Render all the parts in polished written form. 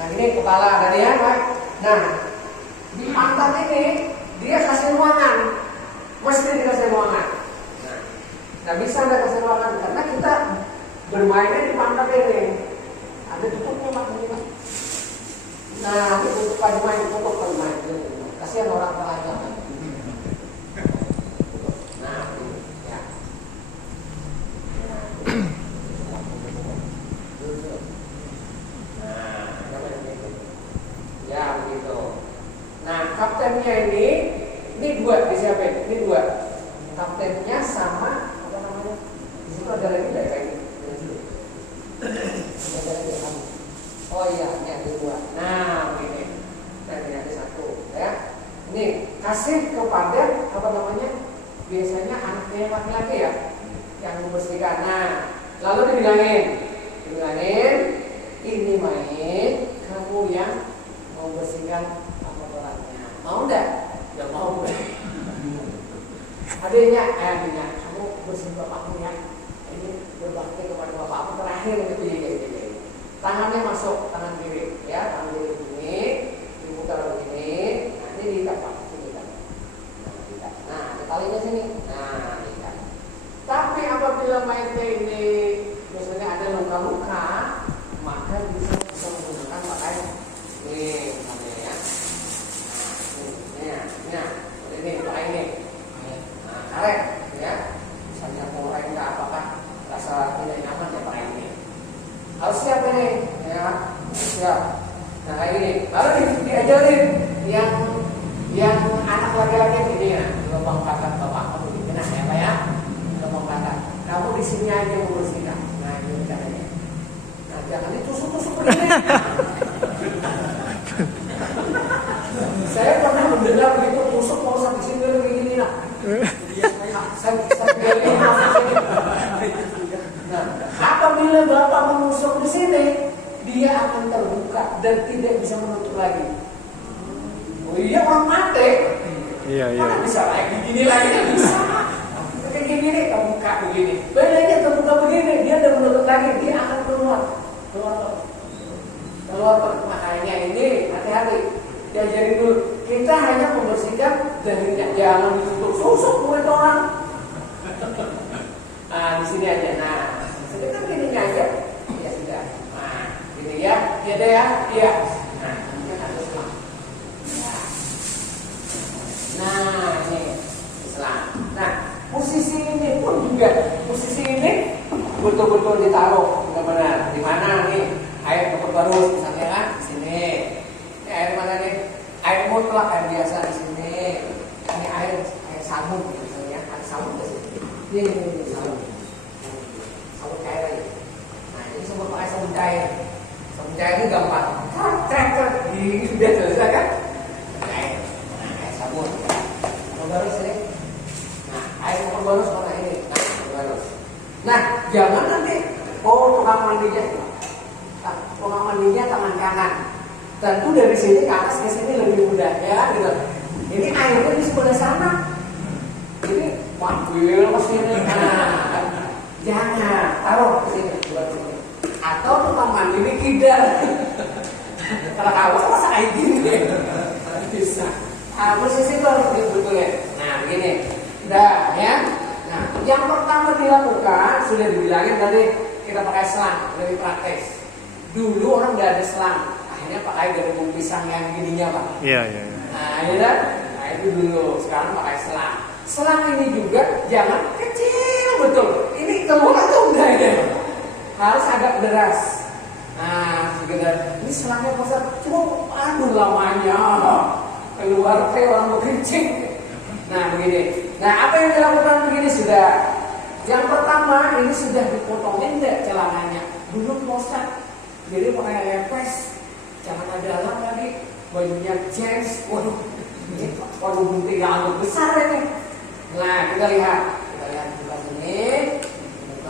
Nah ini kepala tadi ya Pak. Nah di pantat ini dia kasih ruangan, mesti dikasih ruangan. Nah bisa nggak kasih ruangan karena kita bermainnya di pantat ini. Ada tutupnya Pak ini Pak. Nah tutup main, tutup main. Kasihan orang pelajar. Nah ya. Ya begitu. Nah kaptennya ini dua disiapin, ini dua. Kaptennya sama apa namanya? Di situ ada lagi nggak kayak ini? Ada lagi kamu. Oh iya, ini ada dua. Nah begini. Nah ini ada satu, ya. Ini kasih kepada apa namanya? Biasanya anaknya laki-laki ya, yang membersihkan. Nah lalu dibilangin, ini main kamu yang membersihkan kotorannya. Mau enggak? Ya mau. Adanya, kamu bersihin bapakmu ya. Ini berbakti kepada bapakmu terakhir itu jadi. Tangannya masuk tangan kiri, ya tangan kiri ini, diputar begini. Nanti diikat Pak, diikat. Nah, talinya sini. Nah, diikat. Tapi apabila mainnya ini misalnya ada luka-luka, maka bisa menggunakan pakai ini misalnya ya. Ini pakai ini. Nah, karet ya. Misalnya koreng ke apakah rasa tidak nyaman ya pakai ini. Harus siap ini ya. Siap. Nah kayak gini. Lalu diajarin yang anak laki-laki ini ya, lubang pantat bapak kamu di tengah ya Pak ya. Lubang pantat. Kamu di sini aja membersihkan. Nah ini caranya. Nah jangan ditusuk-tusuk begini. Saya pernah mendengar begitu tusuk mau sampai sini begini nah. Nah, apabila bapak menusuk di sini, dia akan terbuka dan tidak bisa menutup lagi. Oh iya orang mati. Iya. Mana bisa lagi gini lagi kan bisa. Kayak gini nih terbuka begini. Bedanya terbuka begini, dia udah menutup lagi, dia akan keluar. Makanya ini hati-hati. Diajarin dulu. Kita hanya membersihkan darinya, jangan ditutup susuk mulut orang. Nah di sini aja. Nah sebentar gini aja. Ya sudah. Nah gini ya, ya deh ya, iya. Nah ini harus Islam. Nah ini Islam. Nah posisi ini pun juga posisi ini betul-betul ditaruh benar-benar. Di mana nih air baru misalnya kan di sini. Ini air mana nih? Air mutlak, air biasa di sini. Ini air sabun misalnya, air sabun di sini. Ini sabun cair aja. Nah ini semua pakai sabun cair. Sabun cair ini gampang. Trek di sudah selesai kan? Cair. Nah air sabun. Barus ini. Nah air barus mana ini? Nah barus. Nah jangan nanti tukang mandinya tangan kanan. Tentu dari sini ke atas ke sini lebih mudah ya gitu. Ini airnya di sebelah sana. Ini panggil ke sini. Nah, jangan taruh ke sini. Atau tukang mandi ini kidal. Kalau kawas masa kayak gini bisa. Posisi itu harus betul-betul. Nah begini. Udah ya. Nah yang pertama dilakukan sudah dibilangin tadi kita pakai selang lebih praktis. Dulu orang nggak ada selang. Akhirnya pakai gembung pisang yang gininya Pak. Iya. Nah ya kan? Nah itu dulu. Sekarang pakai selang. Selang ini juga jangan kecil betul. Ini keluar tuh enggak ya. Harus agak deras. Nah sekedar ini selangnya besar. Cuma aduh lamanya keluar kayak orang mau kencing. Nah begini. Nah apa yang dilakukan begini sudah. Yang pertama ini sudah dipotongin enggak celananya. Belum Ustaz. Jadi pakai lepes. Jangan ada dalam lagi bajunya jeans, waduh bunting yang agak besar ini. Nah kita lihat buka sini,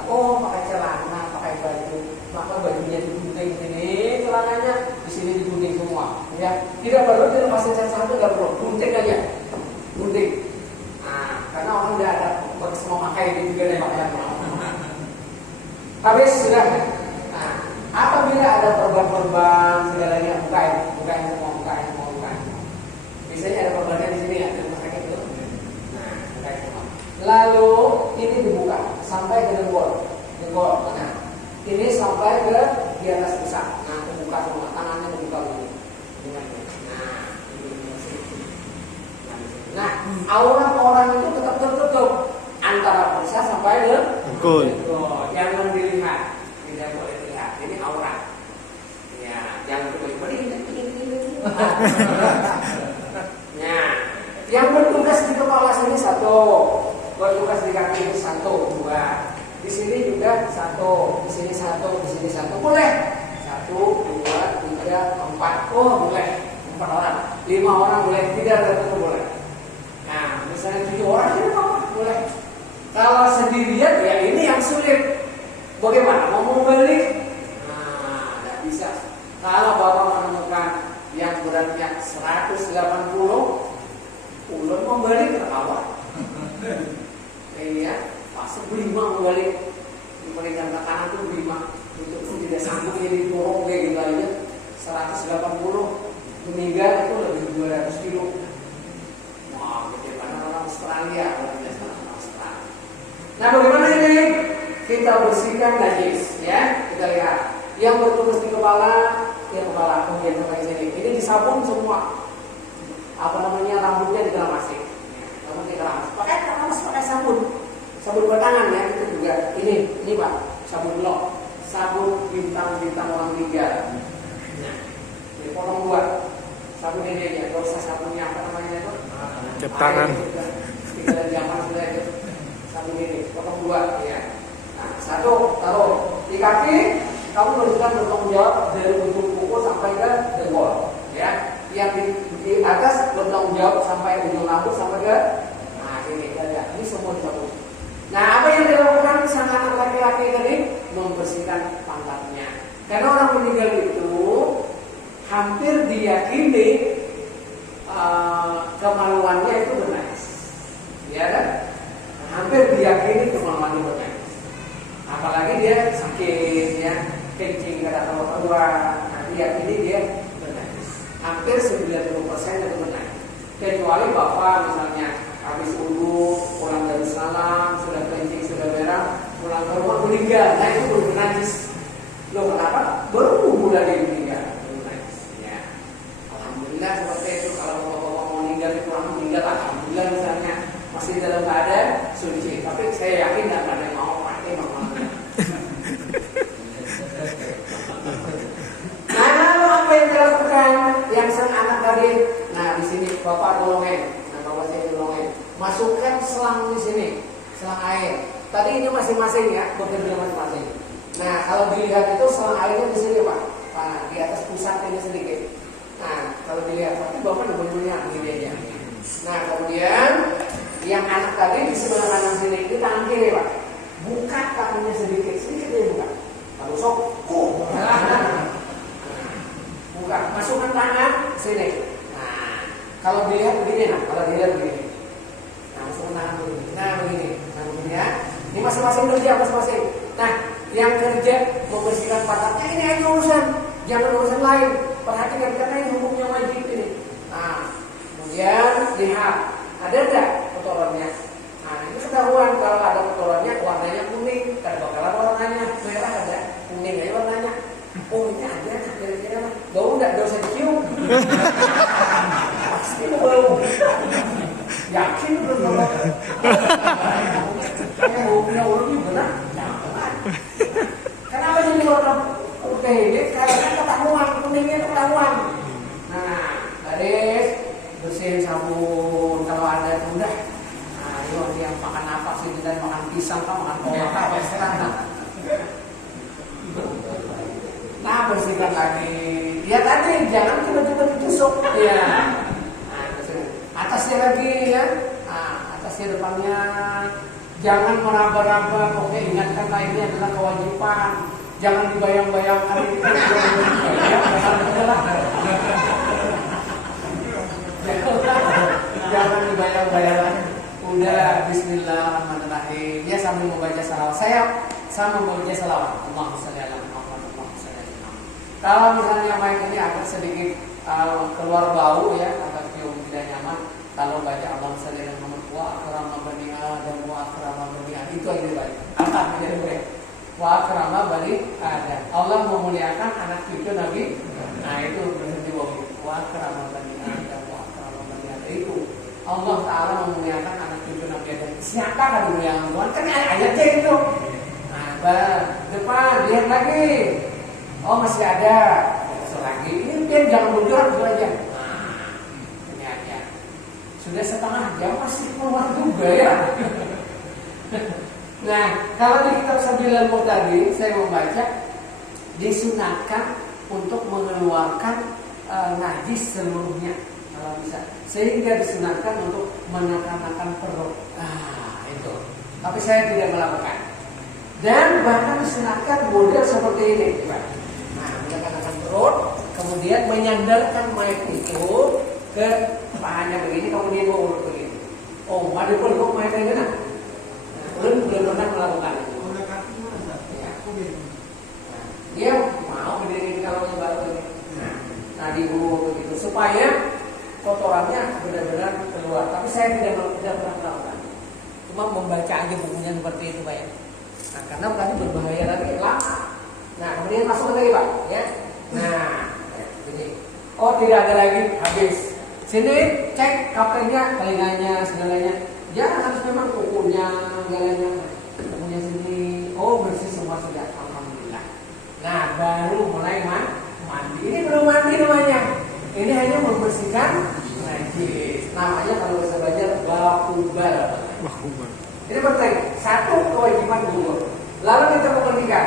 pakai celana, pakai baju, maka bajunya digunting sini, celananya di sini digunting semua, ya. Tidak perlu dilepasin satu, tidak perlu, gunting aja, gunting. Nah karena orang udah ada semua pakai ini juga deh pakaiannya. Habis sudah. Apabila ada perban-perban segalanya Biasanya ada korbannya di sini ya, di rumah sakit itu. Nah, kayak gitu. Lalu ini dibuka sampai ke dengkul, nah ini sampai ke di atas pusat. Nah, terbuka semua, tangannya terbuka dulu. Nah, aurat orang itu tetap tertutup antara pusat sampai ke dengkul. Jangan dilihat, tidak boleh dilihat. Ini aurat. Ya, jangan ini. Nah, yang bertugas di kepala sini satu, bertugas di kaki satu, dua. Di sini juga satu, di sini satu, di sini satu. Boleh. 1, 2, 3, 4. Oh, boleh. 4 orang. 5 orang boleh. Tidak ada satu boleh. Nah, misalnya 7 orang ini apa? Boleh. Kalau sendirian ya ini yang sulit. Bagaimana? Mau membeli? Nah, tidak bisa. Kalau Bapak menemukan yang beratnya 180, ulun membeli ke bawah. Iya, pas berlima membeli, diberikan tekanan itu berlima, untuk tidak sanggup jadi dorong kayak gitu aja. 180 meninggal itu lebih 200 kilo. Wah, bagaimana orang Australia, orang biasa orang Australia. Nah, bagaimana ini? Kita bersihkan najis, ya. Kita lihat. Yang bertugas di kepala, ya kepala kemudian sampai sini. Ini disabun semua. Apa namanya, rambutnya di dalam masih. Rambutnya di dalam masih. Pakai sabun. Sabun bertangan ya, itu juga. Ini Pak, sabun lock. Sabun bintang-bintang orang 3. Nah, ini potong 2. Sabun ini aja, enggak usah sabunnya apa namanya itu? Jep tangan. Kita zaman sudah itu. Sabun ini potong 2 ya. Nah, 1 taruh di kaki. Kamu haruskan bertanggung jawab dari ujung kuku sampai ke dengkul, ya. Yang di atas bertanggung jawab sampai ujung rambut sampai ke, nah ini dada. Ini semua disabun. Nah, apa yang dilakukan sang anak laki-laki tadi? Membersihkan pantatnya. Karena orang meninggal itu hampir diyakini kemaluannya itu bernajas, ya kan? Hampir diyakini kemaluannya bernajas. Apalagi dia sakit, ya, kencing kada keluar, nanti diyakini dia bernajas. Hampir 90% itu bernajas. Kecuali bapak misalnya habis wudu, pulang dari salam, sudah kencing, sudah berak, pulang ke rumah meninggal, nah itu belum bernajas. Loh kenapa? Baru wudu lagi meninggal, bernajas. Ya, alhamdulillah seperti itu. Kalau bapak mau meninggal itu orang meninggal, alhamdulillah misalnya masih dalam keadaan suci. Tapi saya yakin tidak ada yang mau pakai mama. Nah, apa yang dilakukan yang sang anak tadi? Nah, di sini bapak tolongin. Masukkan selang di sini, selang air. Tadi ini masing-masing ya, bekerja masing-masing. Nah, kalau dilihat itu selang airnya di sini Pak. Nah, di atas pusat ini sedikit. Nah, kalau dilihat, tapi bapak udah punya begini aja. Nah, kemudian yang anak tadi di sebelah kanan sini, ini tangan kiri Pak. Buka tangannya sedikit aja buka. Lalu sok, buka. Masukkan tangan sini. Nah, kalau dilihat begini, kalau dilihat begini. Nah begini, ya. Ini masing-masing kerja masing-masing. Nah, yang kerja membersihkan pantatnya ini aja urusan, jangan urusan lain. Perhatikan karena ini hukumnya wajib ini. Nah, kemudian lihat ada enggak kotorannya. Nah, ini ketahuan kalau ada kotorannya warnanya kuning, kan bakalan warnanya merah ada, kuning aja warnanya. Oh ini ada, kira-kira bau enggak? Gak usah dicium. Pasti bau. Yakin belum kalau kayak baunya ulut ini benar? Jangan. Kenapa jadi warna putih ini? Kayaknya ketahuan, kuningnya ketahuan. Nah, garis bersihin sabun kalau ada itu udah. Nah, ini yang makan apa sih? Dan makan pisang kan, makan tomat apa sekarang? Nah, bersihkan lagi. Ya tadi jangan tiba-tiba ditusuk. Ya. Atasnya lagi ya, nah, atasnya depannya jangan meraba-raba. Pokoknya ingatkanlah ini adalah kewajiban. Jangan dibayang-bayangkan ini. Jangan dibayang-bayangkan. Udah Bismillahirrahmanirrahim. Ya sambil membaca salawat. Saya sama membaca salawat. Allahumma shalli ala Muhammad. Kalau misalnya main ini agak sedikit keluar bau ya, agak cium tidak nyaman. Kalau baca Allah salli ala Muhammad wa akrama bani Adam wa akrama bani Adam, itu yang dibaca. Alhamdulillah. Wa akrama bani Adam. Allah memuliakan anak cucu Nabi. Nah itu berarti wa akrama bani Adam wa akrama bani Adam itu. Allah Ta'ala memuliakan anak cucu Nabi Adam. Siapa kan memuliakan Tuhan? Kan ayatnya itu. Nah, depan lihat lagi. Oh masih ada. Lagi. Ini biar jangan mundur itu aja. Nah, ini aja. Sudah setengah jam masih keluar juga ya. Nah, kalau di kitab Sabilul Muhtadi saya membaca disunatkan untuk mengeluarkan najis seluruhnya kalau bisa, sehingga disunatkan untuk menekan perut. Ah, itu. Tapi saya tidak melakukan. Dan bahkan disunatkan model seperti ini. Nah, menekan perut, kemudian menyandarkan mayat itu ke pahanya begini, kemudian mau begini. Oh, ada peluk mayatnya kan? Belum pernah melakukan itu. Dia mau berdiri kalau baru ini. Nah, dibunuh begitu supaya kotorannya benar-benar keluar. Tapi saya tidak pernah melakukan. Cuma membaca aja bukunya seperti itu, Pak ya. Nah, karena tadi berbahaya lagi lama. Nah, kemudian masuk lagi, Pak, ya. Nah, ini. Oh, tidak ada lagi, habis. Sini cek kaptennya, telinganya, segalanya. Jangan harus memang kukunya, segalanya. Kukunya sini. Oh, bersih semua sudah. Alhamdulillah. Nah, baru mulai mandi. Ini belum mandi namanya. Ini hanya membersihkan najis. Namanya kalau bisa belajar bakubal. Ini penting. Satu kewajiban dulu. Lalu kita memandikan.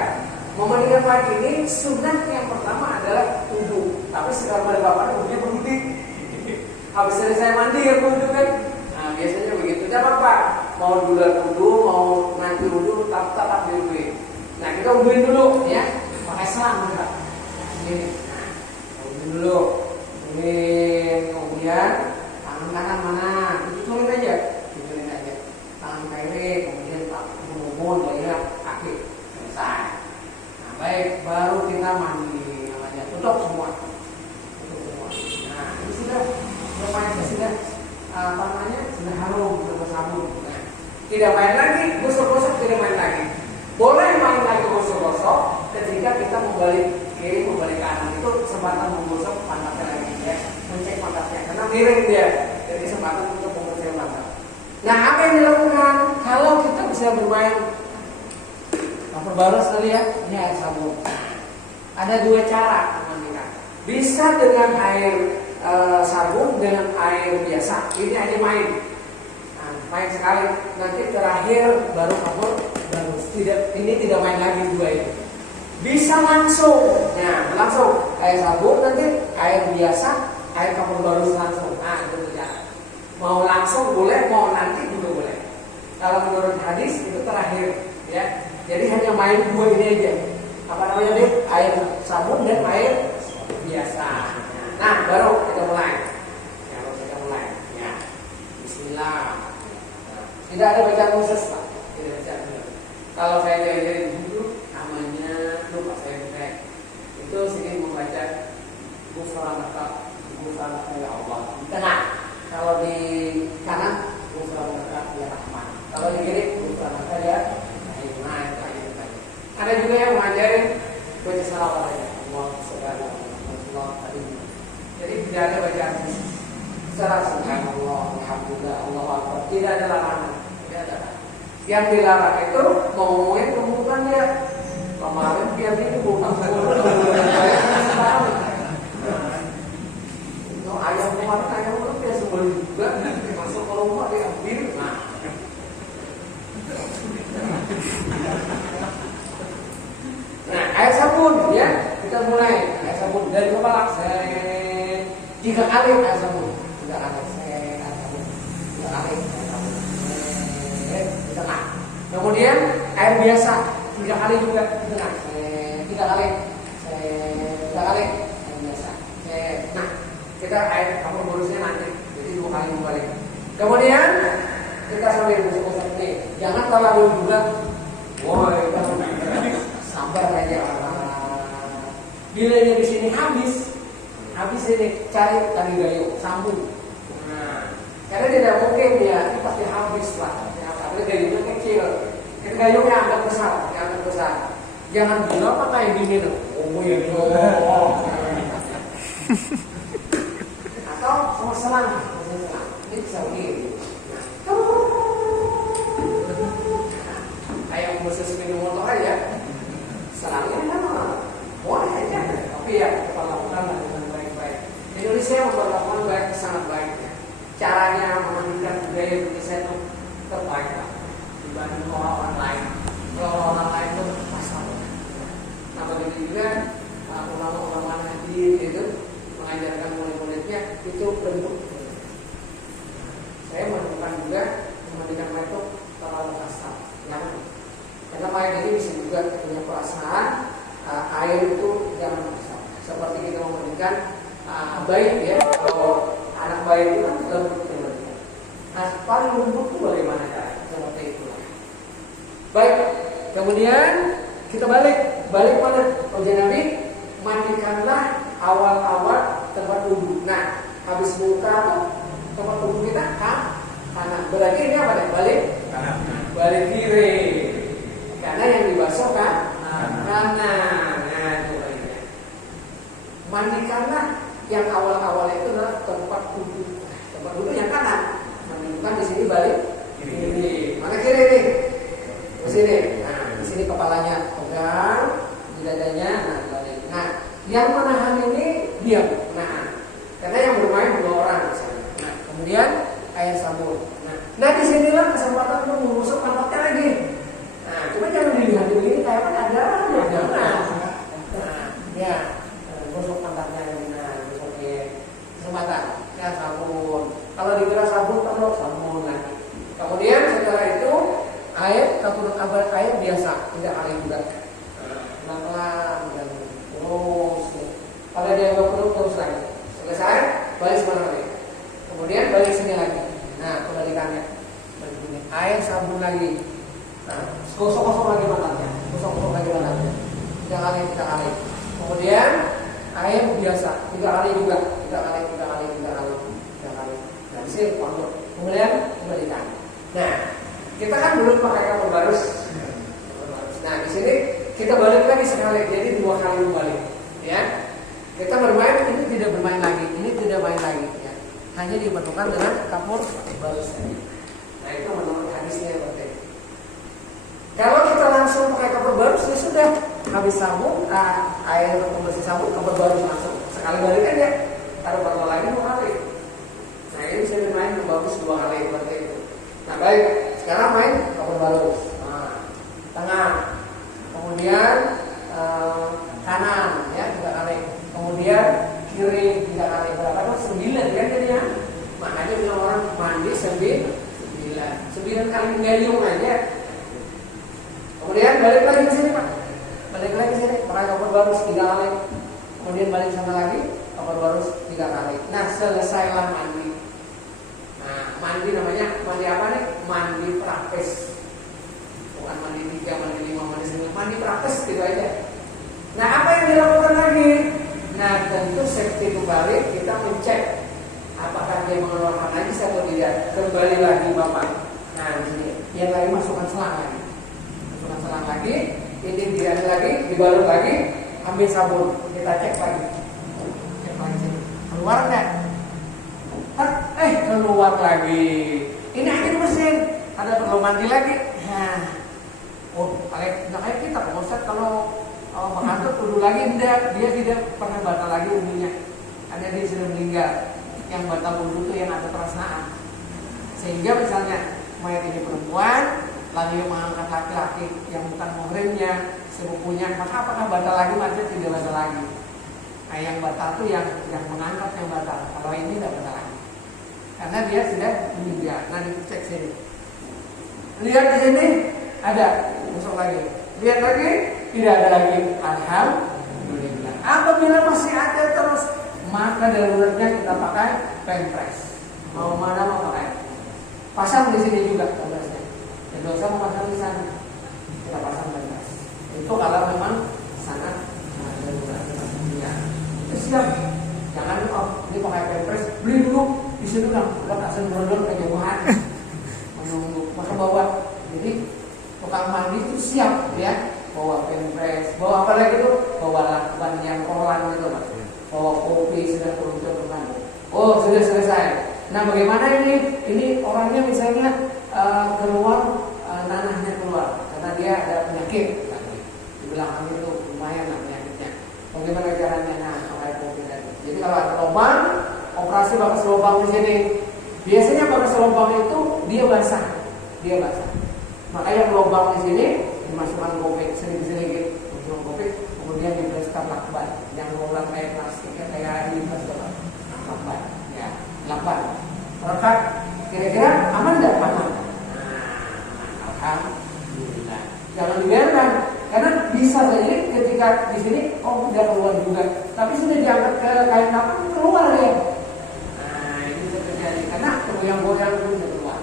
Memandikan pagi ini sunat yang pertama adalah wudu. Tapi sekarang pada bapak wudunya berhenti. Habis selesai mandi ya wudu kan. Nah biasanya begitu. Jangan Pak. Mau duluan wudu, mau nanti wudu, tetap diwuduin. Nah kita wuduin dulu ya. Pakai selang Pak. Ini. Nah, wuduin dulu. Ini kemudian tangan kanan mana? Cucurin aja. Tangan kiri, kemudian mumun, leher, kaki. Selesai. Baik, baru kita mandi namanya. Tutup semua. Nah, ini sudah apa namanya? Sudah harum, sudah bersabun. Nah, tidak main lagi, gosok-gosok tidak main lagi. Boleh main lagi gosok-gosok ketika kita membalik kiri, membalik kanan. Itu kesempatan menggosok pantatnya lagi ya, mencek pantatnya karena miring dia. Jadi kesempatan untuk membersihkan pantat. Nah, apa yang dilakukan kalau kita bisa bermain? Baru sekali ya, ini air sabun. Ada dua cara memandikan. Bisa dengan air sabun, dengan air biasa. Ini hanya main. Nah, main sekali. Nanti terakhir baru kabur. Ini tidak main lagi dua ini. Bisa langsung. Nah, langsung air sabun, nanti air biasa, air kabur baru langsung. Nah, itu cara. Mau langsung boleh, mau nanti juga boleh. Kalau menurut hadis itu terakhir, ya. Jadi hanya main dua ini aja. Apa namanya nih? Air sabun dan air biasa. Nah, baru kita mulai. Ya. Bismillah. Nah, tidak ada bacaan khusus, Pak. Tidak bacaan khusus. Kalau saya diajarin dulu, namanya lupa saya bukan. Itu sedikit membaca Ghufranaka ya Allah. Di tengah. Kalau di kanan Ghufranaka ya Rahman. Kalau di kiri Ghufranaka ya. Ada juga yang mengajarin baca salawat aja. Allah subhanahu wa ta'ala. Jadi tidak ada bacaan khusus. Subhanallah, alhamdulillah, Allahu akbar. Tidak ada larangan. Tidak ada. Yang dilarang itu ngomongin pembukannya. Kemarin dia ini bukan ayam kemarin dia sebelum juga masuk ke rumah diambil. Nah, air sabun ya, kita mulai air sabun dari kepala saya 3 kali air sabun, 3 kali air sabun, 3 kali air sabun, di tengah. Kemudian air biasa 3 kali juga di tengah, 3 kali, 3 kali air biasa. Nah, kita air kabur borosnya nanti, jadi 2 kali balik. Kemudian kita sambil gosok-gosok nih, jangan terlalu juga, woi, sabar aja. Bila dia di sini habis ini cari tali gayo, sambung. Nah, Karena tidak mungkin dia ini pasti habis lah. Karena gayungnya kecil. Kita gayungnya agak besar. Jangan bilang apa kayak gini loh. Oh ya atau sama selang. Ini bisa begini. Kayak mesin sepeda motor aja. Selangnya boleh aja. Tapi ya kita lakukan dengan baik-baik. Indonesia memperlakukan baik sangat baik. Caranya memandikan budaya Indonesia itu terbaik lah dibanding orang lain. Kalau orang lain itu masalah. Nah begitu juga ulama-ulama hadis itu mengajarkan murid-muridnya itu bentuk. Saya menemukan juga memandikan mayat itu terlalu kasar. Jangan. Karena mayat ini bisa juga punya perasaan. Air itu jangan kasar. Seperti kita memandikan bayi ya. Kalau anak bayi itu kan lembut ya. Nah paling lembut itu bagaimana cara? Seperti itu. Baik. Kemudian kita balik mana? Ujian Nabi mandikanlah awal-awal tempat wudhu. Nah habis muka tuh tempat wudhu kita kanan. Berarti ini apa deh? Balik kiri. Karena yang dibasuh kan kanan. Nah itu baiknya. Mandikanlah yang awal-awal itu adalah tempat wudhu. Tempat wudhu yang kanan. Mandikan di sini balik kiri. Mana kiri nih? Di sini. Nah di sini kepalanya pegang, di dadanya. Nah balik. Nah yang menahan ini diam. Karena yang bermain 2 orang misalnya. Nah kemudian air sabun. Nah disinilah kesempatan untuk mengusap pantatnya lagi. Nah cuma jangan dilihat begini kayak kan ada jangan. Nah ya gosok pantatnya lagi. Nah gosokin kesempatan ya sabun. Kalau dikira sabun perlu sabun lagi. Kemudian setelah itu air air biasa tidak air juga. Pelan-pelan dan terus. Kalau dia nggak perlu terus lagi. Selesai balik semana lagi. Kemudian balik sini lagi. Nah kebalikannya begini. Air sabun lagi. Nah gosok lagi pantatnya. Gosok lagi pantatnya. 3 kali. Kemudian air biasa 3 kali juga. 3 kali. Nah di sini kontur. Kemudian kebalikan. Nah kita kan dulu pakai kapur barus. Nah di sini kita balik lagi sekali. Jadi 2 kali balik. Ya. Kita bermain ini tidak bermain lagi. Ini tidak main lagi. Ya. Hanya dibentukkan dengan kapur barus tadi. Nah itu menurut hadisnya seperti itu. Kalau kita langsung pakai kapur barus ya sudah habis sabun, air pembersih sabun kapur barus langsung sekali balik aja. Taruh botol lagi 2 kali. Nah ini bisa bermain bagus 2 kali seperti itu. Nah baik, sekarang main kapur barus. Tengah, kemudian kanan ya 3 kali. Kemudian kiri 3 kali. Berapa tuh? 9 kan jadinya. Makanya bilang orang mandi 9 kali gayung aja. Kemudian balik lagi ke sini Pak. Balik lagi ke sini, pakai kapur barus 3 kali. Kemudian balik sana lagi, kapur barus 3 kali. Nah selesailah mandi. Nah mandi namanya mandi apa nih? Mandi praktis. Bukan mandi 3, mandi 5, mandi 9. Mandi praktis gitu aja. Nah apa yang dilakukan lagi? Nah tentu safety kembali kita mencek apakah dia mengeluarkan najis atau tidak. Kembali lagi Bapak. Nah di sini yang lagi masukkan selang lagi. Ini dia lagi, dibalut lagi, ambil sabun, kita cek lagi sini. Keluar enggak? Keluar lagi. Ini air mesin, ada perlu mandi lagi. Kayak kita Pak Ustaz kalau mengantuk kudu lagi enggak, dia tidak pernah batal lagi umumnya. Karena dia sudah meninggal. Yang batal wudu itu yang ada perasaan. Sehingga misalnya mayat ini perempuan, lalu yang mengangkat laki-laki yang bukan muhrimnya, sepupunya, maka apakah batal lagi? Maka tidak batal lagi. Nah yang batal itu yang mengangkat yang batal. Kalau ini tidak batal lagi. Karena dia sudah meninggal. Nah dicek sini. Lihat di sini ada, masuk lagi. Lihat lagi, tidak ada lagi. Alhamdulillah. Apabila masih ada terus, maka daruratnya kita pakai pempres. Mau mana mau pakai. Pasang di sini juga pempresnya. Dan dosa memasang di sana. Kita pasang pempres. Itu kalau memang sangat darurat. Ya. Itu siap. Jangan ini pakai pempres, beli dulu di bisa udah kasih brodol ke jauhan menunggu maka bawa. Jadi tukang mandi itu siap ya, bawa penpres, bawa apa lagi tuh, bawa lakban yang rolan gitu Pak, bawa kopi sudah turun ke mandi. Oh sudah selesai. Nah bagaimana ini orangnya misalnya keluar nanahnya keluar karena dia ada penyakit di belakang itu lumayan lah penyakitnya. Bagaimana caranya? Nah pakai kopi tadi. Jadi kalau ada lubang, operasi bakas lubang di sini. Biasanya bakas lubang itu dia basah. Makanya lubang di sini dimasukkan kopi sedikit, masukkan kopi, kemudian dibereskan lakban yang rolan kayak plastiknya kayak ini lakban, ya lakban. Rekat, kira-kira aman nggak? Aman. Alhamdulillah. Jangan dibiarkan, karena bisa saja ketika di sini tidak keluar juga, tapi sudah diangkat ke kain kapan keluar ya. Nah ini bisa terjadi karena goyang-goyang itu bisa keluar.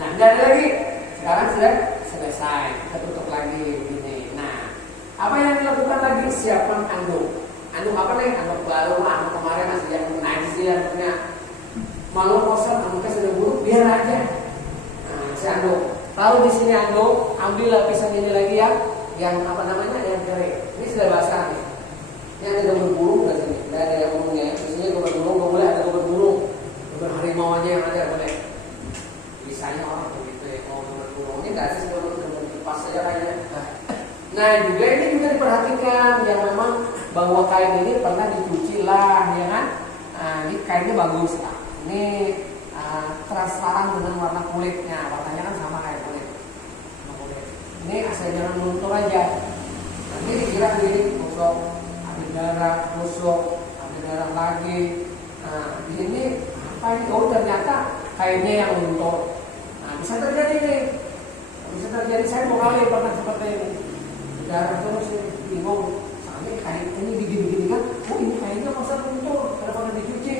Nah dari lagi sekarang sudah selesai, kita tutup lagi ini. Nah apa yang dilakukan lagi? Siapkan anduk. Anduk apa nih? Anduk baru, anduk kemarin masih yang najis ya, punya malu kosan, anduknya sudah buruk, biar aja. Nah si anduk. Lalu di sini anduk, ambil lapisan ini lagi yang apa namanya, yang kering. Ini sudah basah nih. Ini ada gambar burung nggak sini? Nggak ada yang burungnya. Biasanya gambar burung nggak boleh ada gambar burung. Gambar harimau aja yang ada boleh. Bisanya orang begitu ya, mau gambar burung. Ini nggak ada gambar kipas saja kayaknya. Nah juga ini juga diperhatikan yang memang bahwa kain ini pernah dicuci lah, ya kan? Nah ini kainnya bagus lah. Ini transparan dengan warna kulitnya, warnanya kan sama kayak kulit. Ini asal jangan luntur aja. Nanti dikira gini, gosok, ambil darah, gosok, ambil darah lagi. Nah di sini apa ini? Oh ternyata kainnya yang luntur. Nah bisa terjadi nih. Bisa terjadi, saya mau kali pernah seperti ini. Darah terus bingung. Sampai kain ini begini-begini kan? Oh ini kainnya masa luntur, karena pernah dicuci.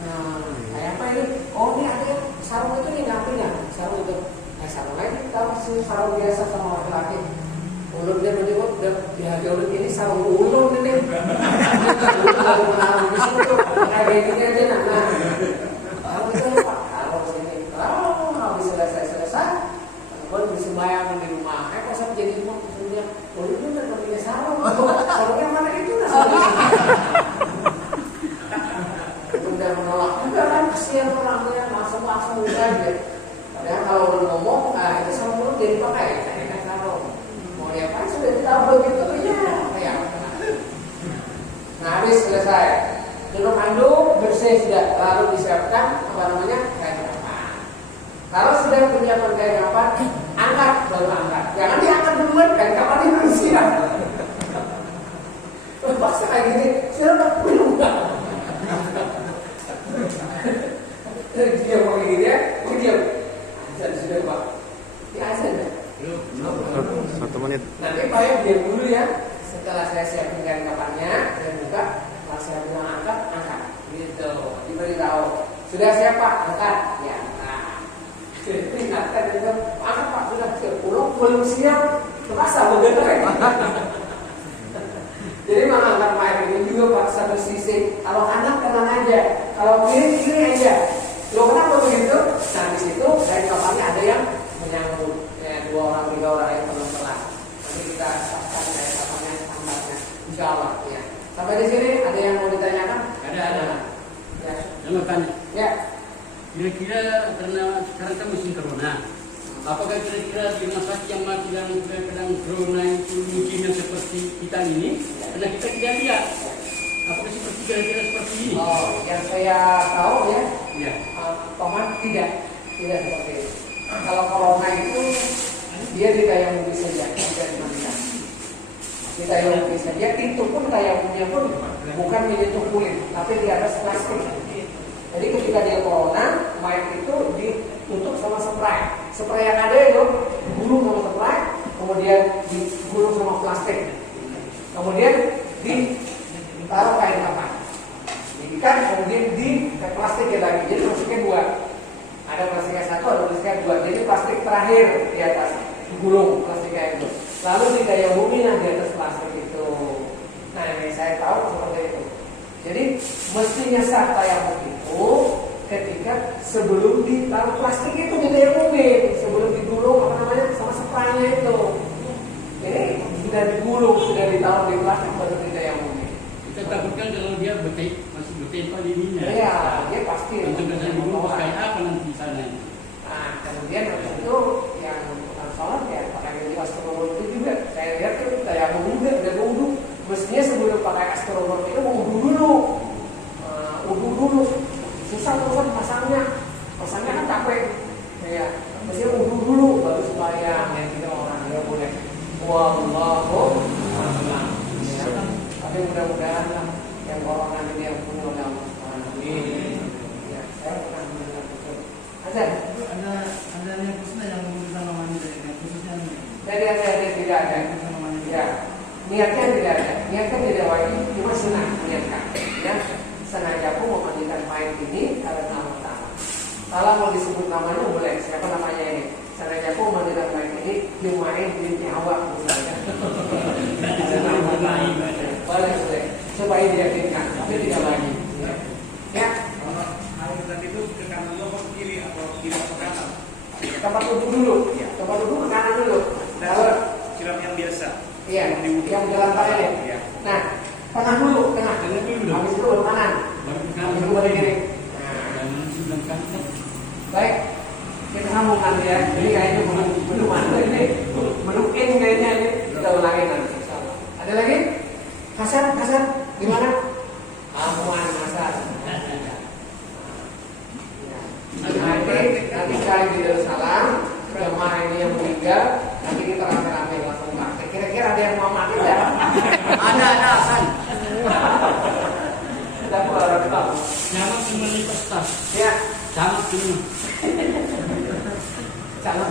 Nah kayak apa ini? Oh ini ada sarung itu nih ngapain? Sarung itu. Sarung lagi tahu sih sarung biasa sama laki-laki. Ulun dia menyebut ya ulun ini sarung ulun ini. Kalau menaruh di situ kayak gini aja nah. Kalau itu Pak, kalau sini kalau habis selesai, kalau bisa bayangin di rumah. Kok saya jadi rumah maksudnya ulun itu udah punya sarung. Sarungnya mana itu nah. Udah menolak juga kan, kesian orangnya masuk aja. Padahal kalau udah ngomong, itu sarung jadi pakai, kayak sarung. Mau diapain sudah ditaruh gitu ya, kayak. Nah habis selesai, duduk anduk bersih sudah, lalu disiapkan apa namanya kain kapan. Kalau sudah penyiapan kain kapan, angkat baru angkat. Jangan diangkat duluan, kain kapan ini belum siap. Pas kayak gini, siapa belum nggak? Dia pakai gini ya, dia sudah Pak. Ini azan ya? 1 menit. Nanti Pak ya diam dulu ya. Setelah saya siapin kain kapannya, saya buka. Kalau saya bilang angkat. Gitu. Diberitahu. Sudah siap Pak? Angkat. Ya angkat. Jadi angkat itu angkat Pak sudah siap. Belum siap. Terasa begitu ya. Jadi mengangkat air ini juga Pak satu sisi. Kalau anak tenang aja. Kalau kiri aja. Loh kenapa begitu? Nah di situ kain kapannya ada yang menyangkut ya, 2 orang 3 orang yang pelan-pelan. Nanti kita siapkan kain kapannya tambahnya, insya Allah ya. Sampai di sini ada yang mau ditanyakan? Ada. Ya. Yang mau tanya. Ya. Kira-kira karena sekarang kan musim corona, apakah kira-kira di rumah sakit yang masih yang kadang corona itu musimnya seperti kita ini? Karena kita tidak lihat. Apakah seperti kira-kira seperti ini? Oh, yang saya tahu ya. Ya. Paman tidak seperti itu. Kalau corona itu dia ditayamumi saja, tidak dimandikan. Ditayamumi saja, itu pun tayamumnya pun bukan menyentuh kulit, tapi di atas plastik. Jadi ketika dia corona, mayat itu ditutup sama spray yang ada itu digulung sama spray, kemudian digulung sama plastik, kemudian ditaruh kain kapan. Kan kemudian di plastiknya lagi, jadi plastiknya 2. Ada plastiknya 1, ada plastiknya 2. Jadi plastik terakhir di atas digulung plastiknya itu. Lalu ditayamumi di atas plastik itu. Nah ini saya tahu seperti itu. Jadi mestinya sah tayamum itu ketika sebelum ditaruh plastik itu di tayamumi, sebelum digulung apa namanya sama spraynya itu. Ini sudah digulung, sudah ditaruh di plastik baru di tayamumi. Kita takutkan kalau dia masih bertempel ininya. Iya, dia pasti. Untuk bisa digulung pakai apa nanti sana? Nah, kemudian waktu itu yang bukan sholat ya pakai baju astronom itu juga. Saya lihat tuh tayamum juga udah wudu. Mestinya sebelum pakai astronom itu mau wudu dulu. Wudu dulu. Susah terusan pasangnya kan capek. Ya, mestinya wudu dulu baru supaya yang kita orang dia boleh. Wallahu a'lam. Ya, tapi mudah-mudahan lah yang corona ini yang punya oleh Allah Subhanahu wa taala. Ya, saya pernah mendengar itu. Azan. Ada yang khususnya yang bersama mandi dari khususnya Tidak ada. Ya, niatnya tidak ada. Niatnya tidak wajib, cuma senang niatkan. Ya, sengaja pun mau mandikan mayat ini karena Allah Taala. Kalau mau disebut namanya boleh. Siapa namanya ini? Sengaja pun mandikan mayat ini Jumain binti Hawa misalnya. Boleh. Supaya diyakinkan, tapi tidak lagi. Ya. Kalau air tadi itu ke kanan dulu atau kiri atau kiri atau kanan? Tempat duduk dulu. Tempat duduk ke kanan dulu. Kalau Siram yang biasa. iya, yang jalan raya. Iya. Nah, tengah dulu. Habis itu baru kanan. Baru ke Habis kanan. itu baru kiri. Jangan sebelah kanan. Baik, kita sambung nanti ya. Jadi kayaknya belum ada ini, belum in kayaknya ini. Kita ulangi nanti. Insyaallah. Ada lagi? Hasan, gimana? Amuan Hasan. Nanti sekali di Darussalam, jemaah ini yang meninggal, nanti kita rame-rame langsung praktek. Kira-kira ada yang mau mati tidak? Ada Hasan. Tidak boleh tahu. Jangan cuma lipat tas. Ya, Jangan cuma. jangan